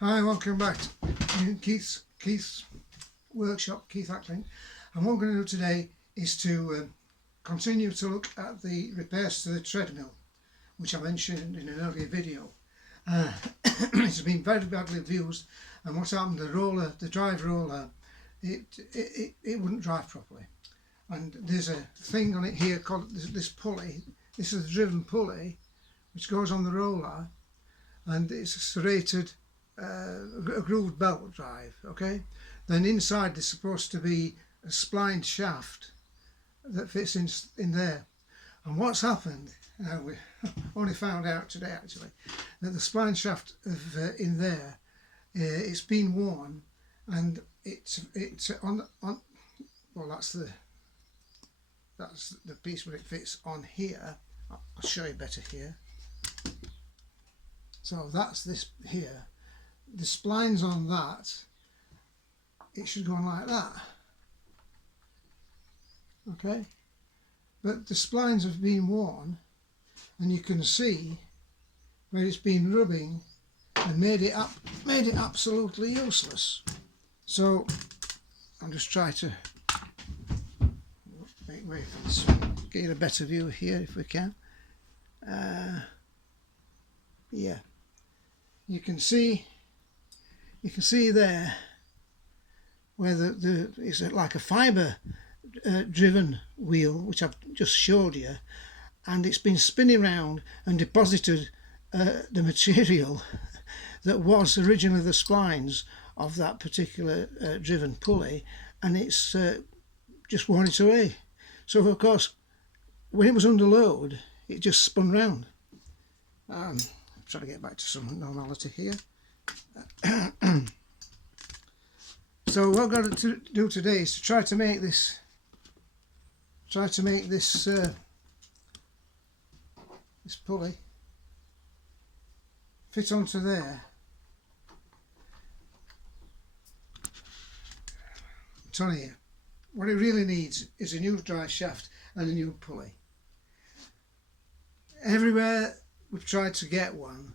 Hi, welcome back to Keith's workshop, Keith Ackling. And what we're going to do today is to continue to look at the repairs to the treadmill, which I mentioned in an earlier video. It's been very badly abused, and what's happened, the drive roller, it wouldn't drive properly. And there's a thing on it here called this pulley. This is a driven pulley which goes on the roller, and it's a serrated a grooved belt drive. Okay, then inside there's supposed to be a splined shaft that fits in there. And what's happened, we only found out today actually, that the spline shaft in there, it's been worn, and it's on well, that's the piece where it fits on here. I'll show you better here. So that's this here. The splines on that, it should go on like that. Okay, but the splines have been worn, and you can see where it's been rubbing and made it absolutely useless. So I'll just try to make way for this, get a better view here if we can. Yeah, you can see there where it's like a fibre driven wheel, which I've just showed you, and it's been spinning round and deposited the material that was originally the splines of that particular driven pulley, and it's just worn it away. So of course when it was under load it just spun round. I'm trying to get back to some normality here. So what I've got to do today is to try to make this this pulley fit onto there. I'm telling you, what it really needs is a new drive shaft and a new pulley. Everywhere we've tried to get one,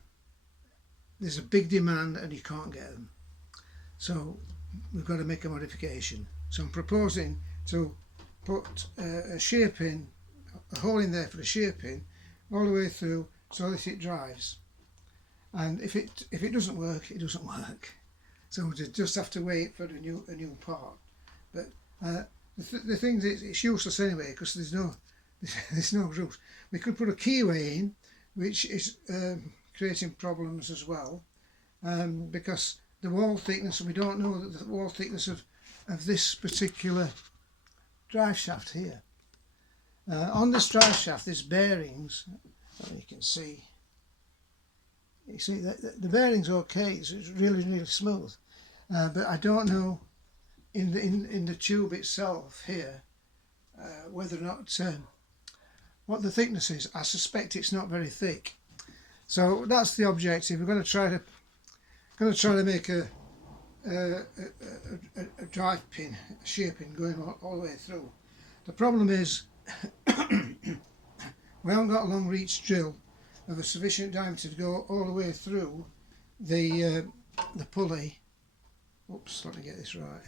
there's a big demand and you can't get them. So we've got to make a modification. So I'm proposing to put a shear pin, a hole in there for the shear pin, all the way through so that it drives. And if it doesn't work, it doesn't work. So we just have to wait for a new part. But the thing is, it's useless anyway because there's no grooves. We could put a keyway in, which is creating problems as well, because the wall thickness, we don't know the wall thickness of this particular drive shaft here. On this drive shaft there's bearings, you can see. You see that the bearings are okay, it's really smooth, but I don't know in the tube itself here whether or not what the thickness is. I suspect it's not very thick. So that's the objective. We're going to try to make a drive pin, a shear pin going all the way through. The problem is we haven't got a long reach drill of a sufficient diameter to go all the way through the pulley. Oops, let me get this right.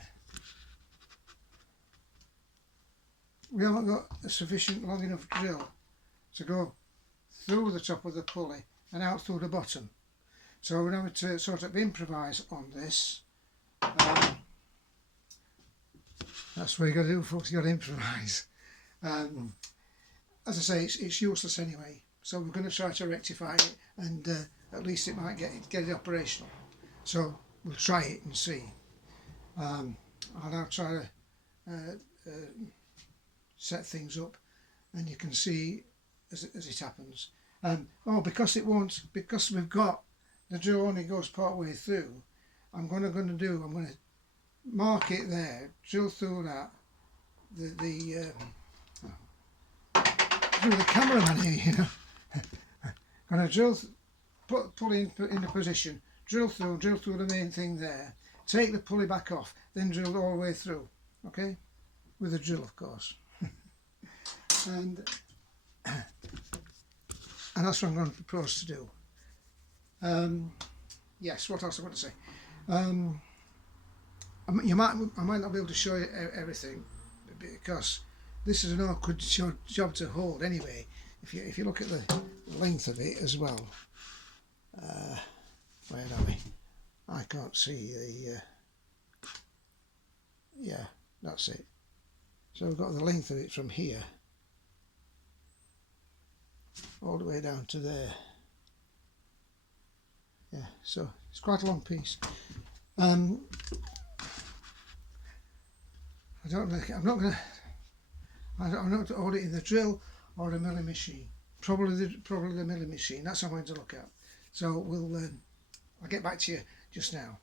We haven't got a sufficient long enough drill to go through the top of the pulley and out through the bottom. So we're going to sort of improvise on this. That's what you got to do, folks. You got to improvise. As I say, it's useless anyway. So we're going to try to rectify it, and at least it might get it operational. So we'll try it and see. I'll now try to set things up, and you can see as it happens. Because we've got the drill only goes part way through, I'm going to mark it there, drill through that, through the cameraman here, you know. Going to drill, pull in the position, drill through the main thing there, take the pulley back off, then drill all the way through, okay, with a drill of course. And that's what I'm going to propose to do. yes, what else I want to say? I might not be able to show you everything because this is an awkward job to hold anyway. If you look at the length of it as well, where are we? I can't see the. Yeah, that's it. So we've got the length of it from here all the way down to there. Yeah, so it's quite a long piece. I don't know. I'm not going to audit in the drill or a milling machine. Probably the milling machine. That's what I'm going to look at. So I'll get back to you just now.